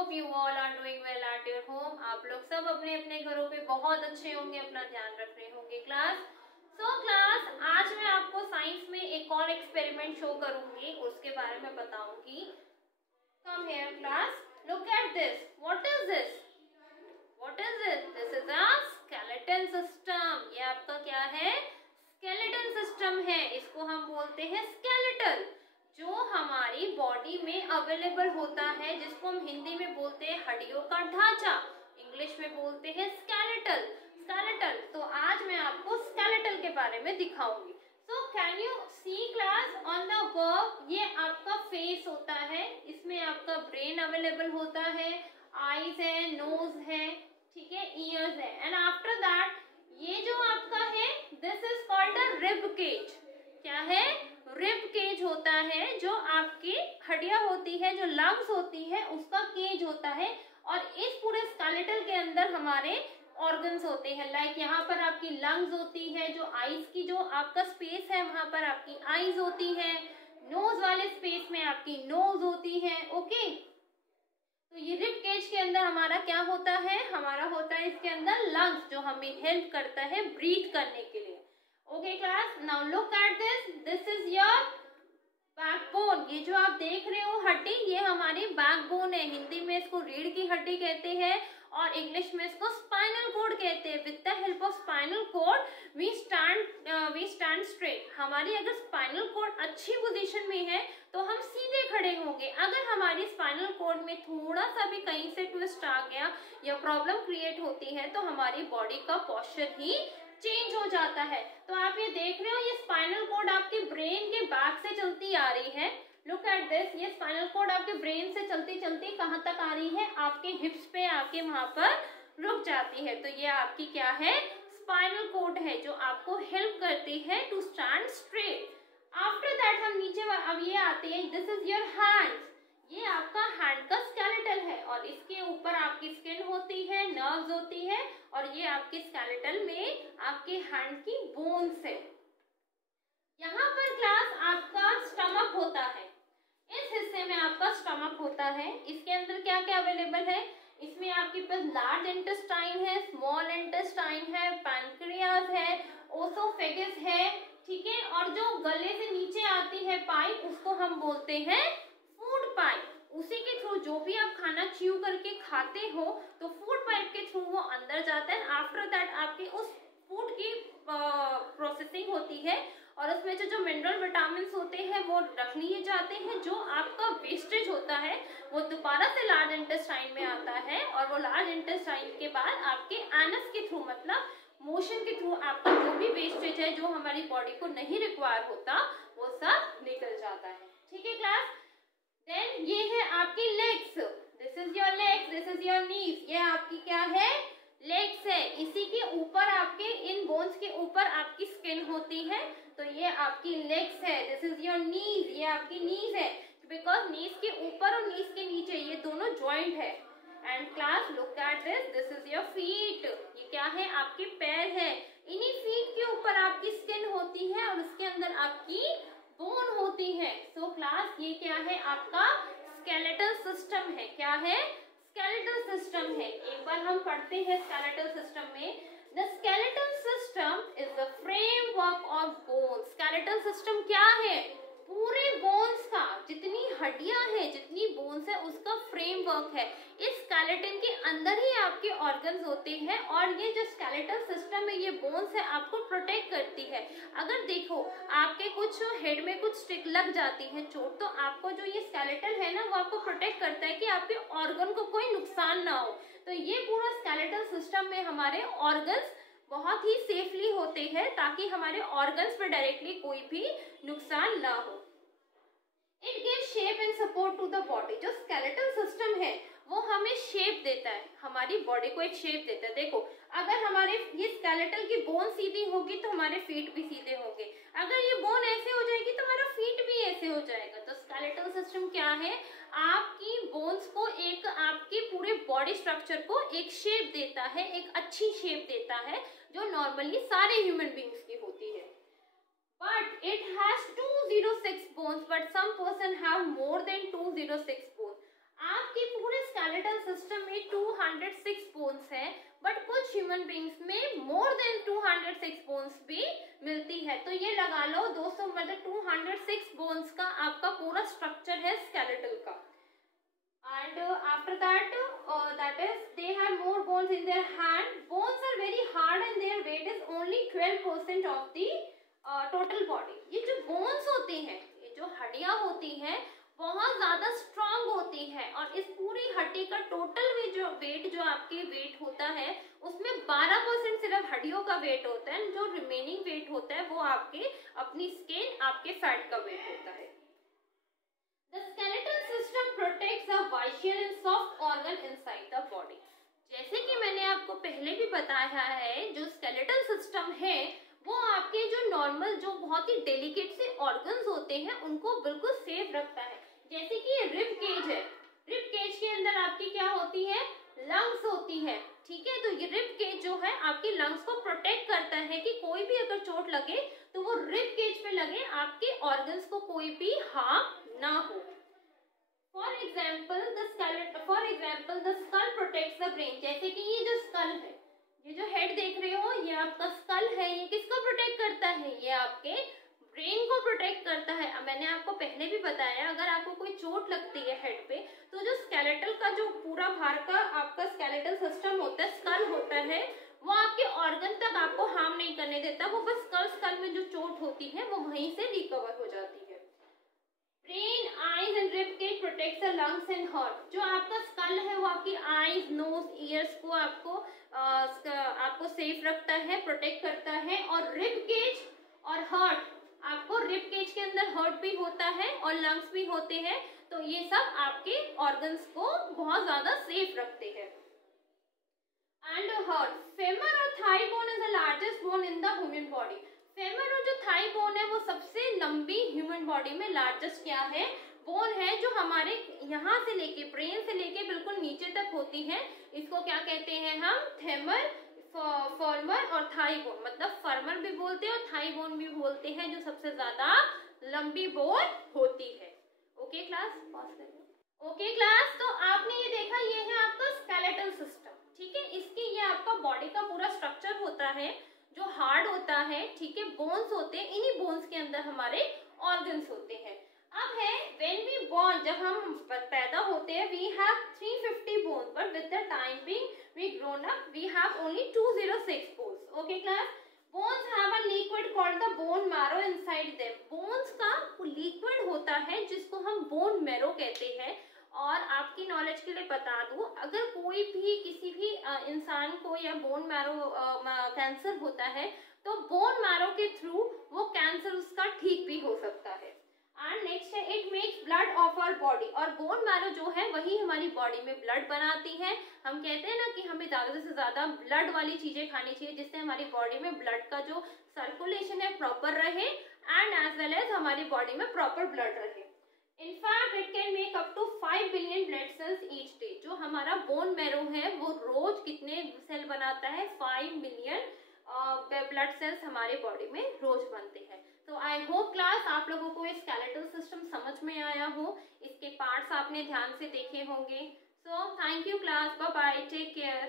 Hope you all are doing well at your home. आप लोग सब अपने अपने घरों पे बहुत अच्छे होंगे, अपना ध्यान रख रहे होंगे। क्लास आज मैं आपको साइंस में एक और एक्सपेरिमेंट शो करूंगी, उसके बारे में बताऊंगी। Come here class, look at this. What is this? What is this? This is a skeleton system. ये आपका क्या है? स्केलेटन सिस्टम है। इसको हम बोलते हैं स्केलेटल, जो हमारी बॉडी में अवेलेबल होता है, जिसको हम हिंदी में बोलते हैं हड्डियों का ढांचा, इंग्लिश में बोलते हैं स्केलेटल। स्केलेटल। तो आज मैं आपको स्केलेटल के बारे में दिखाऊंगी। So can you see class on the verb? ये आपका फेस होता है, इसमें आपका ब्रेन अवेलेबल होता है, आईज है, नोज है, ठीक है, ईयर्स है, एंड आफ्टर दैट ये जो आपका है, this is called a rib cage. क्या है? रिब केज होता है, जो आपकी हड्डियां होती है, जो लंग्स होती है, उसका केज होता है। और इस पूरे स्केलेटल के अंदर हमारे ऑर्गन्स होते हैं। लाइक यहाँ पर आपकी लंग्स होती है, जो आईज की जो आपका स्पेस है वहां पर आपकी आईज होती है, नोज वाले स्पेस में आपकी नोज होती है। ओके, तो ये रिब केज के अंदर हमारा क्या होता है? हमारा होता है इसके अंदर लंग्स, जो हमें हेल्प करता है ब्रीथ करने के लिए। Okay class, now look at this. This is your backbone. ये जो आप देख रहे हो हड्डी, ये हमारी बैकबोन है। हिंदी में इसको रीढ़ की हड्डी कहते हैं और इंग्लिश में इसको स्पाइनल कोड कहते हैं। With the help of spinal cord we stand straight. हमारी अगर स्पाइनल कोड अच्छी पोजीशन में है तो हम सीधे खड़े होंगे। अगर हमारी स्पाइनल कोड में थोड़ा सा भी कहीं से ट्विस्ट आ गया या प्रॉब्लम क्रिएट होती है तो हमारी बॉडी का पोस्चर ही चेंज हो जाता है। तो आप ये देख रहे हो, ये स्पाइनल कोड आपके ब्रेन के बैक से चलती आ रही है। Look at this. ये स्पाइनल कोड आपके ब्रेन से चलती चलती कहाँ तक आ रही है? आपके हिप्स पे आके वहां पर रुक जाती है। तो ये आपकी क्या है? स्पाइनल कोड है, जो आपको हेल्प करती है to stand straight. After that हम नीचे अब ये आते हैं। This is your hands. ये आपका हैंड का स्केलेटल है और इसके ऊपर आपकी स्किन होती है, नर्व्स होती है, और ये आपके स्केलेटल में आपके हैंड की बोन्स है। यहाँ पर क्लास आपका स्टमक होता है। इस हिस्से में आपका स्टमक होता है। इसके अंदर क्या क्या अवेलेबल है? इसमें आपके पास लार्ज इंटेस्टाइन है, स्मॉल इंटेस्टाइन है, पैनक्रियाज है, ओसोफेगस है, ठीक है, और जो गले से नीचे आती है पाइप, उसको हम बोलते हैं फूड पाइप। उसी के थ्रू जो भी आप खाना च्यू करके खाते हो तो फूड पाइप के थ्रू वो अंदर जाता है। आफ्टर दैट आपके उस फूड की प्रोसेसिंग होती है और उसमें जो मिनरल विटामिन होते हैं वो रख लिए जाते हैं। जो आपका वेस्टेज होता है वो दोबारा से लार्ज इंटेस्टाइन में आता है और वो लार्ज इंटेस्टाइन के बाद आपके एनस के थ्रू, मतलब मोशन के थ्रू, आपका जो भी वेस्टेज है जो हमारी बॉडी को नहीं रिक्वायर होता वो सब निकल जाता है। ठीक है क्लास। देन ये है आपकी legs. This is your legs, this is your knees. ये आपकी क्या है? लेग्स है। इसी के ऊपर आपके इन बोन्स के ऊपर आपकी स्किन होती है, तो ये आपकी लेग्स है। This is your knees. ये आपकी नीज है, बिकॉज नीज के ऊपर और नीज के नीचे ये दोनों जॉइंट है। And class look at this. This is your feet. ये क्या है? आपके पैर है। इन्हीं फीट के ऊपर आपकी स्किन होती है और उसके अंदर आपकी बोन होती है। सो क्लास ये क्या है? आपका स्केलेटल सिस्टम है। क्या है? स्केलेटल सिस्टम है। एक बार हम पढ़ते हैं स्केलेटल सिस्टम में। The skeletal system is the framework of bones. Skeletal system क्या है? पूरे बोन्स का, जितनी हड्डियां हैं, जितनी बोन्स है, उसका फ्रेमवर्क है। इस स्केलेटन के अंदर ही आपके ऑर्गन्स होते हैं और ये जो स्केलेटल सिस्टम है, ये बोन्स है, आपको प्रोटेक्ट करती है। अगर देखो आपके कुछ हेड में कुछ स्टिक लग जाती है चोट, तो आपको जो ये स्केलेटल है ना, वो आपको प्रोटेक्ट करता है कि आपके ऑर्गन को कोई नुकसान ना हो। तो ये पूरा स्केलेटल सिस्टम में हमारे ऑर्गन्स बहुत ही सेफली होते हैं, ताकि हमारे ऑर्गन्स पे डायरेक्टली कोई भी नुकसान ना हो। It gives shape and support to the body. जो स्केलेटल सिस्टम है वो हमें शेप देता है, हमारी बॉडी को एक शेप देता है। देखो, अगर हमारे ये स्केलेटल की बोन सीधी होगी तो हमारे फीट भी सीधे होंगे। अगर ये बोन ऐसे हो जाएगी तो हमारा फीट भी ऐसे हो जाएगा। तो स्केलेटल सिस्टम क्या है? आपकी बोन्स को, एक आपकी पूरे बॉडी स्ट्रक्चर को एक शेप देता है, एक अच्छी शेप देता है, जो नॉर्मली सारे ह्यूमन बींग्स की होती है। But it has 206 bones, but some person have more than 206 bones. आपके पूरे स्केलेटल सिस्टम में 206 बोन्स है, बट कुछ ह्यूमन बींग्स में मोर देन 206 बोन्स भी मिलती है। तो ये लगा लो दोस्तों, मतलब 206 बोन्स का आपका पूरा स्ट्रक्चर है स्केलेटल का। And after that, that is they have more bones in their hand. Bones are very hard and their weight is only 12% of the total body. ये जो bones होती हैं, ये जो हड्डियां होती हैं, बहुत ज्यादा स्ट्रांग होती है और इस पूरी हड्डी का टोटल वेट जो आपकी वेट होता है उसमें 12% सिर्फ हड्डियों का वेट होता है। जो रिमेनिंग वेट होता है वो आपके अपनी स्किन, आपके फैट का वेट होता है। The skeletal system protects a vital and soft organ inside the body. जैसे कि मैंने आपको पहले भी बताया है, जो स्केलेटल सिस्टम है वो आपके जो नॉर्मल, जो बहुत ही डेलिकेट से ऑर्गन्स होते हैं उनको बिल्कुल सेफ रखता है। जैसे कि ये रिब केज है, रिब केज के अंदर आपकी क्या होती है, लंग्स होती है, ठीक है। तो ये रिब केज जो है आपकी लंग्स को प्रोटेक्ट करता है कि कोई भी अगर चोट लगे तो वो रिब केज पे लगे, आपके ऑर्गन्स को कोई भी हार्म ना हो। For example, the skull protects the brain. जैसे कि ये जो स्कल है, ये जो हेड देख रहे हो, ये आपका स्कल है, ये किसको प्रोटेक्ट करता है, ये आपके ब्रेन को प्रोटेक्ट करता है। मैंने आपको पहले भी बताया, अगर आपको कोई चोट लगती है हेड पे, तो जो स्केलेटल का जो पूरा बाहर का आपका स्केलेटल सिस्टम होता है, स्कल होता है, वो आपके ऑर्गन तक आपको हार्म नहीं करने देता। वो बस स्कल में जो चोट होती है वो वहीं से रिकवर हो जाती है। Brain, eyes and rib cage protects the lungs and heart. जो आपका स्कल है वो आपकी आईज, नोज, ईयर्स को आपको सेफ रखता है, प्रोटेक्ट करता है। और रिब केज और हार्ट, आपको रिब केज के अंदर हार्ट भी होता है और लंग्स भी होते हैं, तो ये सब आपके ऑर्गन्स को बहुत ज्यादा सेफ रखते हैं। एंड हार्ट, फेमर और thigh bone is the largest bone in the human body. Femur और जो थाई बोन है वो सबसे लंबी ह्यूमन बॉडी में लार्जेस्ट क्या है, बोन है, जो हमारे यहाँ से लेके, ब्रेन से लेके बिल्कुल नीचे तक होती है। इसको क्या कहते हैं हम, फेमर, फॉर्मर और थाई बोन। मतलब फर्मर भी बोलते हैं और थाई बोन भी बोलते हैं, जो सबसे ज्यादा लंबी बोन होती है। ओके क्लास, पॉज करिए। ओके क्लास, तो आपने ये देखा, ये है आपका स्केलेटल सिस्टम, ठीक है। इसकी ये आपका बॉडी का पूरा स्ट्रक्चर होता है, जो हार्ड होता है, ठीक है। बोन्स होते हैं, इन्हीं बोन्स के अंदर हमारे ऑर्गन्स होते हैं। अब है व्हेन वी बॉर्न, जब हम पैदा होते हैं, we have 350 bones, but with the time being we grown up we have only 206 bones. Okay class, bones have a liquid called the bone marrow inside them. Bones का liquid होता है जिसको हम बोन मैरो कहते हैं। और आपकी knowledge के लिए बता दूं, अगर कोई भी किसी भी इंसान को या बोन मैरो कैंसर होता है, तो बोन मैरो के थ्रू वो कैंसर उसका ठीक भी हो सकता है। एंड नेक्स्ट है, it makes blood of our body. और बोन मैरो जो है वही हमारी बॉडी में ब्लड बनाती है। हम कहते हैं ना कि हमें ज्यादा से ज्यादा ब्लड वाली चीजें खानी चाहिए, जिससे हमारी बॉडी में ब्लड का जो सर्कुलेशन है प्रॉपर रहे, एंड एज वेल एज हमारी बॉडी में प्रॉपर ब्लड रहे। In fact, it can make up to 5 billion blood cells each day. जो हमारा बोन मैरो है वो रोज कितने सेल बनाता है, 5 मिलियन ब्लड सेल्स हमारे बॉडी में रोज बनते हैं। तो आई होप क्लास आप लोगों को स्केलेटल सिस्टम समझ में आया हो, इसके पार्ट्स आपने ध्यान से देखे होंगे। So thank you class, bye bye, take care.